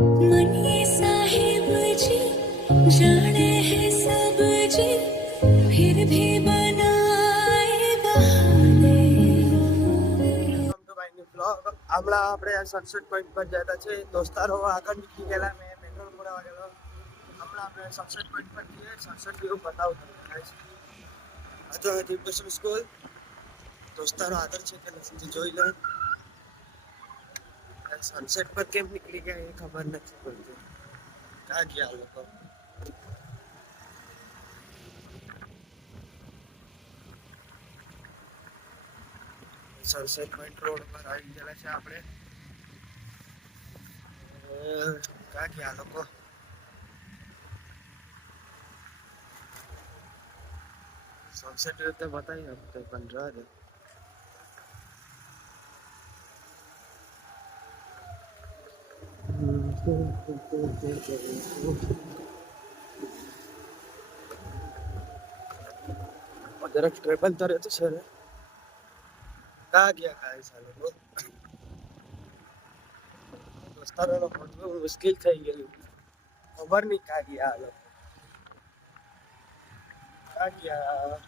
Money Sahib जी जाने हैं सब जी फिर भी बनाए बहाने। Welcome to my new blog. હમણાં આપણે સનસેટ પોઈન્ટ પર જતા છે. દોસ્તારો આગળ નીકળી ગયેલા, મેં પેટ્રોલ પુરાવા ગયેલો. હમણાં આપણે સનસેટ પોઈન્ટ પર જઈએ, સનસેટ વ્યૂ બતાવું તમને. હજુ દીપદર્શન સ્કૂલ દોસ્તારો આગળ છે કે નથી જોઈ લો. સનસેટ પર કેમ નીકળી ગયા એ ખબર નથી પડતી. ક્યાં ગયા લોકો? સનસેટ પોઈન્ટ રોડ પર આવી ગયેલા છે આપણે. ક્યાં ગયા લોકો? સનસેટ રીતે બતાવી આપતો પણ રહ દે. જરાક ટ્રેબલ તો રહેતું છે ને. ક્યાં ગયા કાંઈ સાલો દોસ્તારોનો પહોંચવું મુશ્કેલ થઈ ગયું. ખબર નહીં ક્યાં ગયા આ લોકો. ક્યાં ગયા?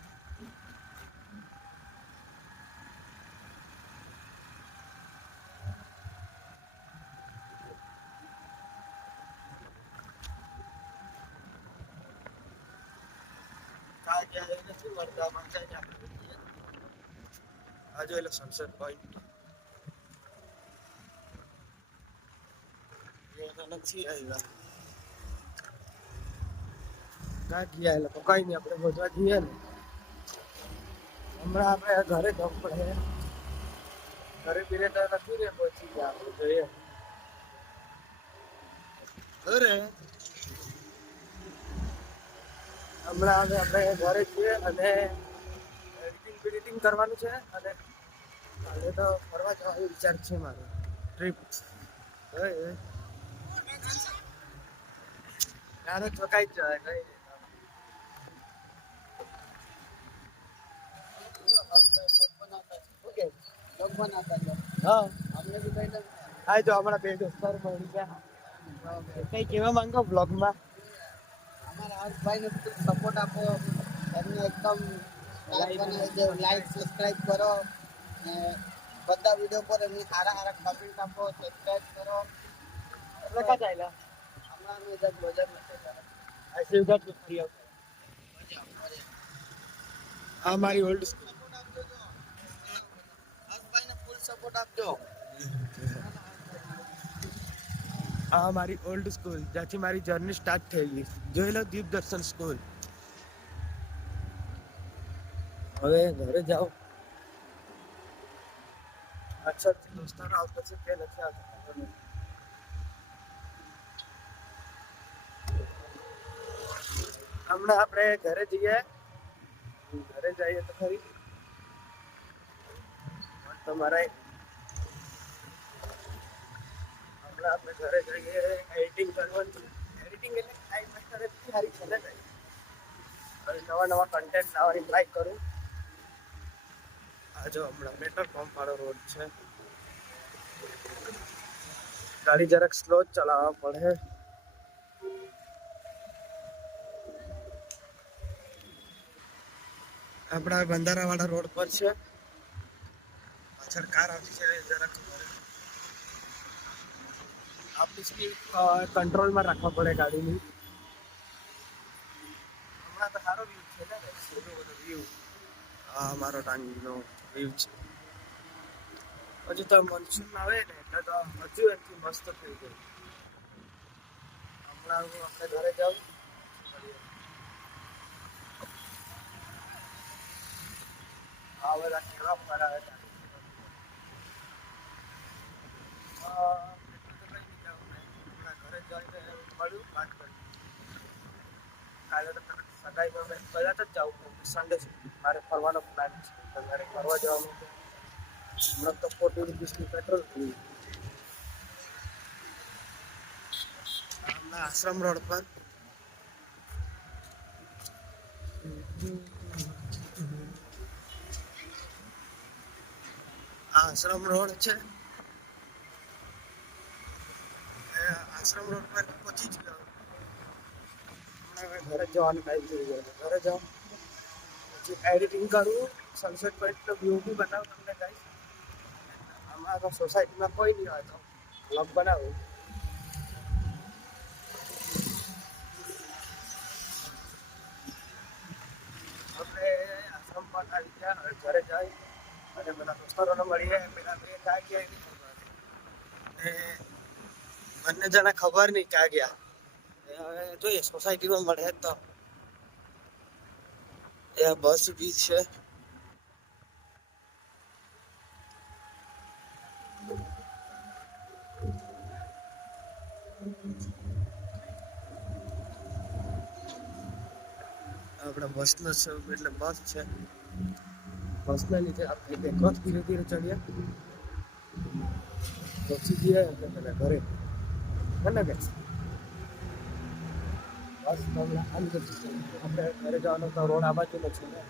ક્યાં ગયા એ નથી મળતા. મળતા જ આપણે આ જોઈ લો સનસેટ પોઈન્ટ. નથી આવ્યા. ક્યાં ગયા એ લોકો? કઈ નહીં, આપણે ગોતવા જઈએ ને. હમણાં આપણે ઘરે જવું પડે. ઘરે પીરે તો નથી ને પહોંચી ગયા આપણે. જોઈએ ઘરે. હમણાં હવે આપણે ઘરે જઈએ અને એડિટિંગ કરવાનું છે. અને કાલે તો ફરવા જવાનો વિચાર છે મારો. ટ્રીપ નાનો ચોકાઈ જ જાય કઈ નહીં. હા હા, જો હમણાં બે દોસ્તાર મળી ગયા. કઈ કેવા માંગો બ્લોગમાં? અમારા હર્ષભાઈને સપોર્ટ આપો, એમને એકદમ લાઈક સબસ્ક્રાઈબ કરો ને બધા વિડીયો પર એમની સારા કમેન્ટ આપો, સબસ્ક્રાઈબ કરો. એટલે ક્યાં ચાલ્યા? હમણાં અમે જબ બજારમાં છે. આ શિવઘાટ પર ફરી આવતા. આ મારી ઓલ્ડ સ્કૂલ. સપોર્ટ આપજો, હર્ષભાઈને ફૂલ સપોર્ટ આપજો. આ મારી ઓલ્ડ સ્કૂલ જ્યાંથી મારી જર્ની સ્ટાર્ટ થયેલી. જોઈ લો દીપદર્શન સ્કૂલ. હવે ઘરે જાઓ. પાછળથી દોસ્તારો આવતા છે કે નથી આવતા ખબર નથી. હમણાં આપણે ઘરે જઈએ. ઘરે જઈએ તો ખરી તમારા. હમણાં આપણે ઘરે જઈએ. એડિટિંગ કરવાનું. એડિટિંગ એટલે ટાઈમ માસ્ટર એટલી સારી છે ને કઈ. હવે નવા કન્ટેન્ટ લાવવાની ટ્રાય કરું. આ જો હમણાં પેટ્રોલ પંપ વાળો રોડ છે. ગાડી જરાક સ્લો જ ચલાવવા પડે. આપણા બંધારા વાળા રોડ પર છે. પાછળ કાર આવતી છે જરાક. આપણી સ્પીડ કંટ્રોલમાં રાખવા પડે ગાડીની. હમણાં તો સારો વ્યૂ છે ને, એટલો બધો વ્યૂ. આ મારો ટાંગીનો વ્યૂ છે. હજુ તો મોન્સૂન આવે ને એટલે તો હજુ એથી મસ્ત થઈ ગયું. હમણાં હું આપણે ઘરે જાઉં. આ બધા કેવા ફરાવે છે. ઘરે જઈને મળ્યું વાત કરી. કાલે તો સગાઈમાં મેં કદાચ જ જાઉં. સન્ડે મારે ફરવાનો પ્લાન છે. ઘરે ફરવા જવાનું છે. હમણાં તો 40 રૂપીસનું પેટ્રોલ થયું. હમણાં આશ્રમ રોડ પર આશ્રમ રોડ છે. આશ્રમ રોડ પર પહોંચી જ ગયો. હમણાં હવે ઘરે જવાનું ટાઈમ થઈ ગયો. ઘરે જાઉં પછી એડિટિંગ કરું, સનસેટ પોઈન્ટનો વ્યૂ બી બતાવું તમને ગાઈસ. અમારા સોસાયટીમાં કોઈ નહીં હોય તો વ્લોગ બનાવું. આપણે આશ્રમ પર આવી ગયા. હવે ઘરે જાય અને બધા દોસ્તારોને મળીએ. પેલા બે ક્યાં ગયા એની ખબર. ને બંને જણા ખબર નહીં ક્યાં ગયા. હવે જોઈએ સોસાયટીમાં મળે તો. એ બસ બી છે. આપણે બસનો છે એટલે બસ છે. બસના લીધે આપણે બેઠો ધીરે ધીરે ચડ્યા. પહોંચી ગયા એટલે પેલા ઘરે બને કે બસ તમને આપણે ઘરે જવાનો તો રોડ આ બાજુનો છે ને.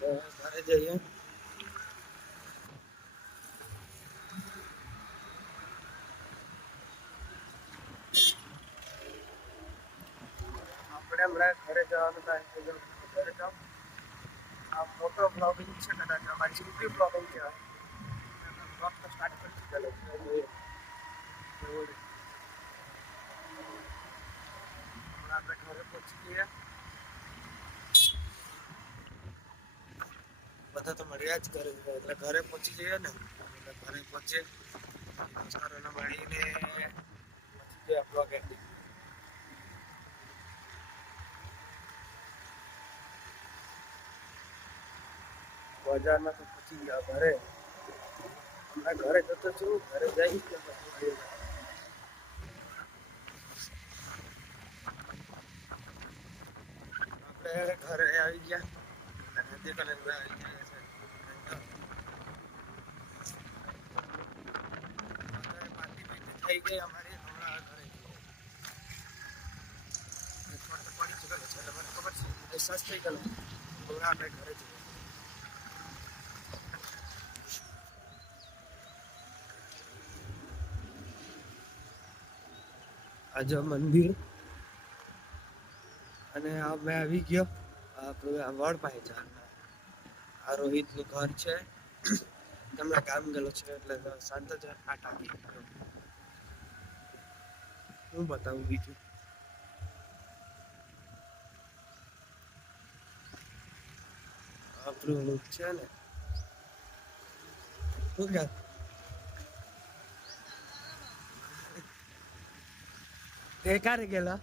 ઘરે જઈએ. આપણે હમણાં ઘરે જવાનું ટાઈમ થઈ ગયો. ઘરે જાઓ. આ મોટો બ્લોગિંગ છે કદાચ અમારી સિમ્પલી બ્લોગિંગ કહેવાય. બ્લોગ તો સ્ટાર્ટ કરી દીધેલો છે. હમણાં આપણે ઘરે પહોંચી ગયા. બધા તો મળ્યા જ કરે એટલે ઘરે પહોંચી જઈએ ને. એટલે ઘરે પહોંચે દોસ્તારોને મળીને પછી ગયા બ્લોગ એન્ડિંગ. બજારમાં તો પહોંચી ગયા ઘરે. હમણાં ઘરે જતો છું. ઘરે જઈ આપણે ઘરે આવી ગયા. નદી કલર આવી ગયા છે. પાર્ટી થઈ ગઈ અમારી. હમણાં ઘરે પડી ચૂકેલો છે એટલે મને ખબર છે અહેસાસ થઈ ગયો. હમણાં આપણે ઘરે જઈએ. આજે મંદિર અને આ મેં આવી ગયો. આપણું આ વડ પાસે છે. આ રોહિતનું ઘર છે. હમણાં કામ ગયેલો છે એટલે શાંત જ આટ આપી. હું બતાવું બીજું. આપણું લુક છે ને. શું કે તે ક્યારે ગયેલા?